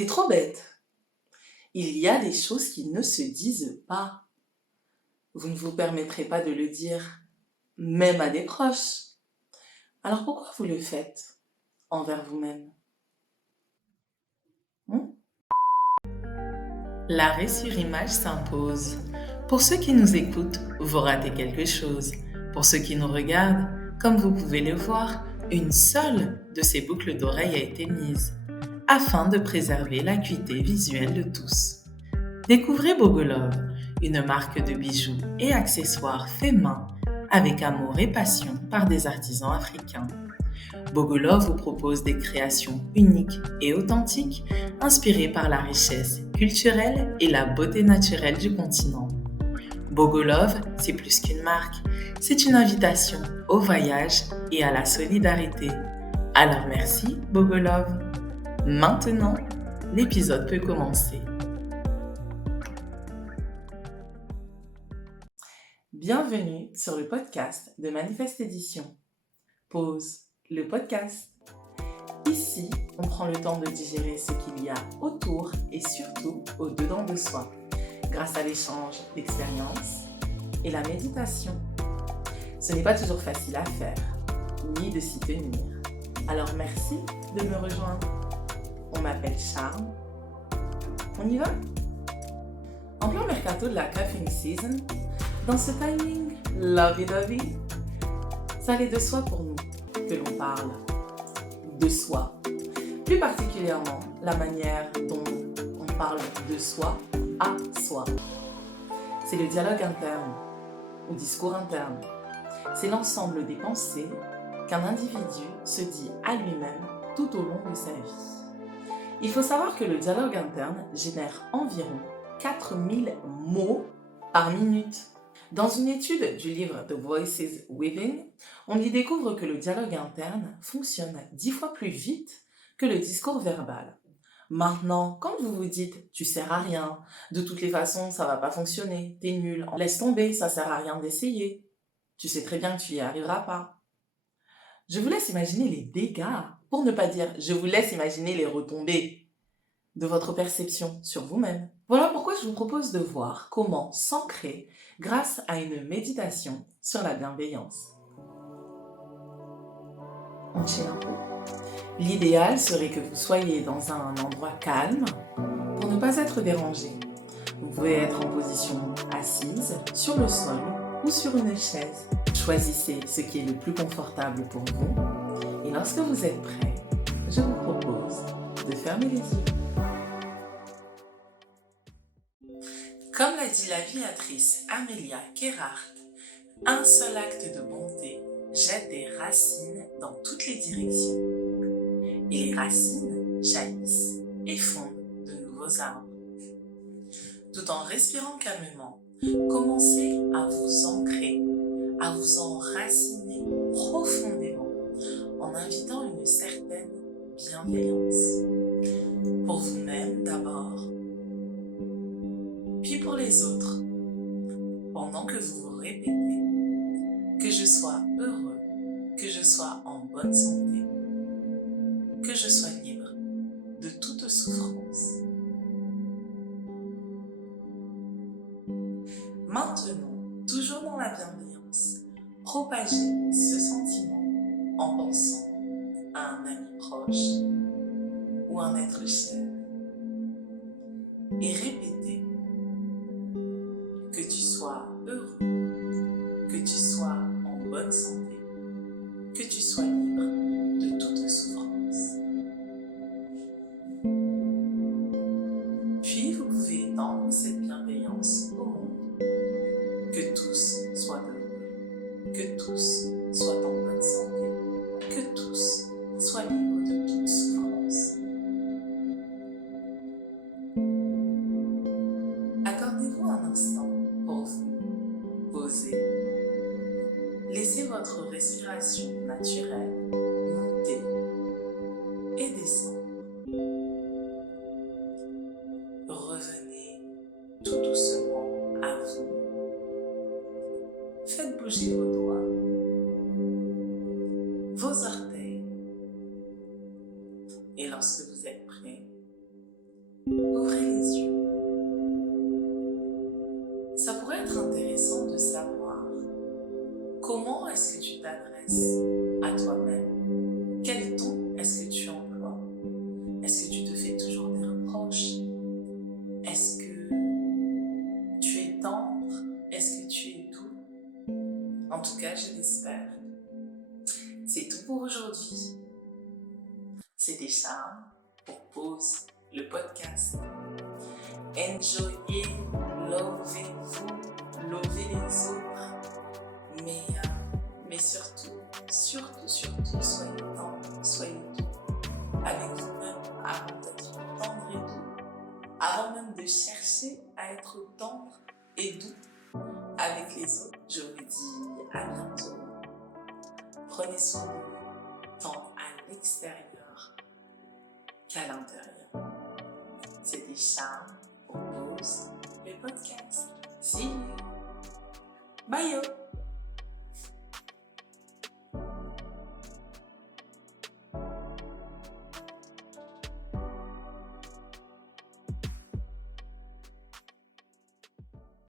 T'es trop bête. Il y a des choses qui ne se disent pas. Vous ne vous permettrez pas de le dire, même à des proches. Alors pourquoi vous le faites envers vous-même? Hmm? L'arrêt sur image s'impose. Pour ceux qui nous écoutent, vous ratez quelque chose. Pour ceux qui nous regardent, comme vous pouvez le voir, une seule de ces boucles d'oreilles a été mise, afin de préserver l'acuité visuelle de tous. Découvrez Bogolov, une marque de bijoux et accessoires faits main avec amour et passion par des artisans africains. Bogolov vous propose des créations uniques et authentiques, inspirées par la richesse culturelle et la beauté naturelle du continent. Bogolov, c'est plus qu'une marque, c'est une invitation au voyage et à la solidarité. Alors merci Bogolov. Maintenant, l'épisode peut commencer. Bienvenue sur le podcast de Manifeste Édition. Pause, le podcast. Ici, on prend le temps de digérer ce qu'il y a autour et surtout au-dedans de soi, grâce à l'échange d'expériences et la méditation. Ce n'est pas toujours facile à faire, ni de s'y tenir. Alors merci de me rejoindre. On m'appelle Charme. On y va? En plein mercato de la caffeine season, dans ce timing lovey-dovey, ça allait de soi pour nous que l'on parle de soi. Plus particulièrement, la manière dont on parle de soi à soi. C'est le dialogue interne ou discours interne. C'est l'ensemble des pensées qu'un individu se dit à lui-même tout au long de sa vie. Il faut savoir que le dialogue interne génère environ 4000 mots par minute. Dans une étude du livre The Voices Within, on y découvre que le dialogue interne fonctionne 10 fois plus vite que le discours verbal. Maintenant, quand vous vous dites « tu sers à rien »,« de toutes les façons, ça va pas fonctionner »,« t'es nul »,« laisse tomber, ça sert à rien d'essayer »,« tu sais très bien que tu y arriveras pas », je vous laisse imaginer les dégâts, pour ne pas dire « je vous laisse imaginer les retombées » de votre perception sur vous-même. Voilà pourquoi je vous propose de voir comment s'ancrer grâce à une méditation sur la bienveillance. On chill un peu. L'idéal serait que vous soyez dans un endroit calme pour ne pas être dérangé. Vous pouvez être en position assise, sur le sol ou sur une chaise. Choisissez ce qui est le plus confortable pour vous et lorsque vous êtes prêt, je vous propose de fermer les yeux. Comme l'a dit l'aviatrice Amelia Earhart, un seul acte de bonté jette des racines dans toutes les directions. Et les racines jaillissent et fondent de nouveaux arbres. Tout en respirant calmement, commencez à vous ancrer, à vous enraciner profondément en invitant une certaine bienveillance. Pour vous-même d'abord, puis pour les autres, pendant que vous vous répétez que je sois heureux, que je sois en bonne santé, que je sois libre de toute souffrance. Maintenant, toujours dans la bienveillance, propagez ce sentiment en pensant à un ami proche ou un être cher et répétez que tu sois heureux, que tu sois en bonne santé, que tu sois libre de toute souffrance. Puis vous pouvez étendre cette bienveillance au monde, que tous soient heureux, que tous soient en bonne santé, que tous soient libres de toute souffrance. Accordez-vous un instant pour vous, posez. Laissez votre respiration naturelle monter et descendre. Revenez tout doucement à vous. Faites bouger vos doigts, vos orteils. Et lorsque vous êtes prêt, C'était Charme pour Pause le podcast. Enjoyez, lovez-vous, lovez les autres, mais surtout, soyez tendre, soyez doux avec vous-même avant d'être tendre et doux, avant même de chercher à être tendre et doux avec les autres. Je vous dis à bientôt. Prenez soin de vous, tant à l'extérieur qu'à l'intérieur. C'était Charme pour Pause le podcast. See you. Bye yo.